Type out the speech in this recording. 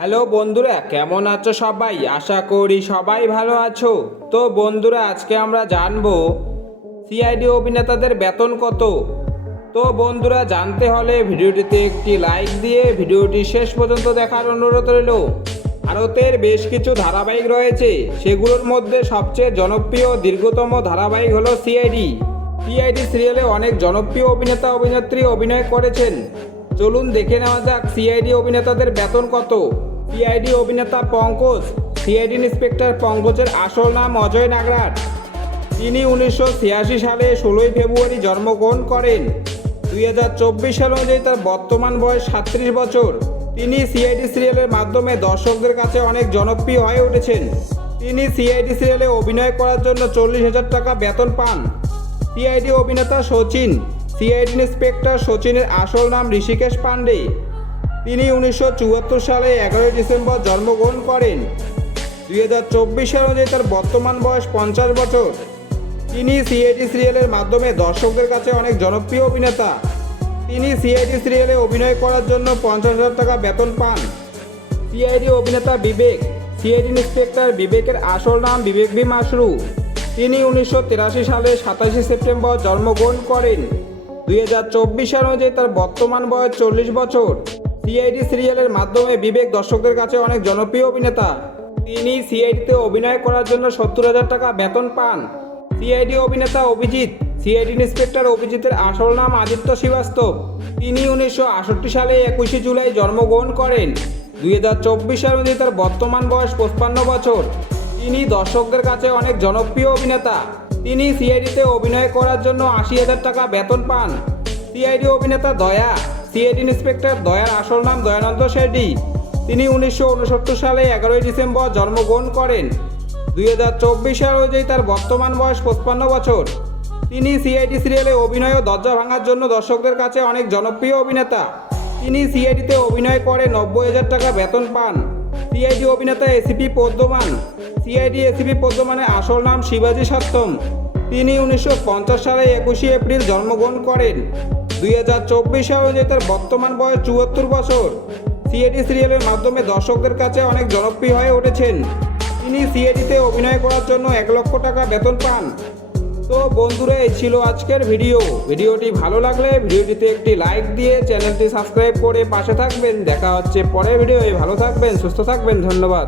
Hello বন্ধুরা, কেমন আছো সবাই? আশা করি সবাই ভালো আছো। তো বন্ধুরা, আজকে আমরা জানব সিআইডি অভিনেতাদের বেতন কত। তো বন্ধুরা, জানতে হলে ভিডিওটিতে একটি লাইক দিয়ে ভিডিওটি শেষ পর্যন্ত দেখার অনুরোধ রইল। ভারতের বেশ কিছু ধারাবাহিক রয়েছে, সেগুলোর মধ্যে সবচেয়ে জনপ্রিয় দীর্ঘতম ধারাবাহিক হলো সিআইডি। সিআইডি সিরিয়ালে অনেক জনপ্রিয় অভিনেতা, অভিনেত্রী অভিনয় করেছেন। চলুন দেখে নেওয়া যাক সিআইডি অভিনেতাদের বেতন কত। সিআইডি অভিনেতা পঙ্কজ, সিআইডি ইন্সপেক্টর পঙ্কজের আসল নাম অজয় নাগরাট তিনি উনিশশো ছিয়াশি সালে ষোলোই ফেব্রুয়ারি জন্মগ্রহণ করেন। দুই হাজার চব্বিশ সাল অনুযায়ী তার বর্তমান বয়স সাত্রিশ বছর। তিনি সিআইডি সিরিয়ালের মাধ্যমে দর্শকদের কাছে অনেক জনপ্রিয় হয়ে উঠেছেন। তিনি সিআইডি সিরিয়ালে অভিনয় করার জন্য চল্লিশ হাজার টাকা বেতন পান। সিআইডি অভিনেতা সচিন, সিআইডি ইন্সপেক্টর সচিনের আসল নাম ঋষিকেশ পান্ডে তিনি উনিশশো চুয়াত্তর সালে এগারোই ডিসেম্বর জন্মগ্রহণ করেন। দুই হাজার চব্বিশ অনুযায়ী তার বর্তমান বয়স পঞ্চাশ বছর। তিনি সিআইটি সিরিয়ালের মাধ্যমে দর্শকদের কাছে অনেক জনপ্রিয় অভিনেতা। তিনি সিআইটি সিরিয়ালে অভিনয় করার জন্য পঞ্চাশ হাজার টাকা বেতন পান। সিআইডি অভিনেতা বিবেক, সিআইডি ইন্সপেক্টর বিবেকের আসল নাম বিবেক বি মাসরু। তিনি উনিশশো তিরাশি সালে সাতাশে সেপ্টেম্বর জন্মগ্রহণ করেন। দুই হাজার চব্বিশ অনুযায়ী তার বর্তমান বয়স চল্লিশ বছর। সিআইডি সিরিয়ালের মাধ্যমে বিবেক দর্শকদের কাছে অনেক জনপ্রিয় অভিনেতা। তিনি সিআইডিতে অভিনয় করার জন্য সত্তর হাজার টাকা বেতন পান। সিআইডি অভিনেতা অভিজিৎ সিআইডি ইন্সপেক্টর অভিজিতের আসল নাম আদিত্য শ্রীবাস্তব। তিনি উনিশশো আটষট্টি সালে একুশে জুলাই জন্মগ্রহণ করেন। দুই হাজার চব্বিশ সাল অনুযায়ী তার বর্তমান বয়স পঁচপান্ন বছর। তিনি দর্শকদের কাছে অনেক জনপ্রিয় অভিনেতা। তিনি সিআইডিতে অভিনয় করার জন্য আশি হাজার টাকা বেতন পান। সিআইডি অভিনেতা দয়া সিআইডি ইন্সপেক্টর দয়ার আসল নাম দয়ানন্দ শেড্ডি। তিনি উনিশশো উনসত্তর সালে এগারোই ডিসেম্বর জন্মগ্রহণ করেন। দুই হাজার চব্বিশ সাল অনুযায়ী তার বর্তমান বয়স পঁচপান্ন বছর। তিনি সিআইডি সিরিয়ালে অভিনয় ও দরজা ভাঙার জন্য দর্শকদের কাছে অনেক জনপ্রিয় অভিনেতা। তিনি সিআইডিতে অভিনয় করে নব্বই হাজার টাকা বেতন পান। সিআইডি অভিনেতা এসিপি পদ্মমান। সিআইডি এসিপি পদ্মমানের আসল নাম শিবাজি সত্যম তিনি উনিশশো পঞ্চাশ সালে একুশে এপ্রিল জন্মগ্রহণ করেন। দুই হাজার চব্বিশ তার বর্তমান বয়স চুয়াত্তর বছর। সিআইডি সিরিয়ালের মাধ্যমে দর্শকদের কাছে অনেক জনপ্রিয় হয়ে উঠেছেন। তিনি সিআইডিতে অভিনয় করার জন্য এক লক্ষ টাকা বেতন পান। তো বন্ধুরা, এই ছিল আজকের ভিডিও। ভিডিওটি ভালো লাগলে ভিডিওটিতে একটি লাইক দিয়ে চ্যানেলটি সাবস্ক্রাইব করে পাশে থাকবেন। দেখা হচ্ছে পরের ভিডিওয়ে। ভালো থাকবেন, সুস্থ থাকবেন, ধন্যবাদ।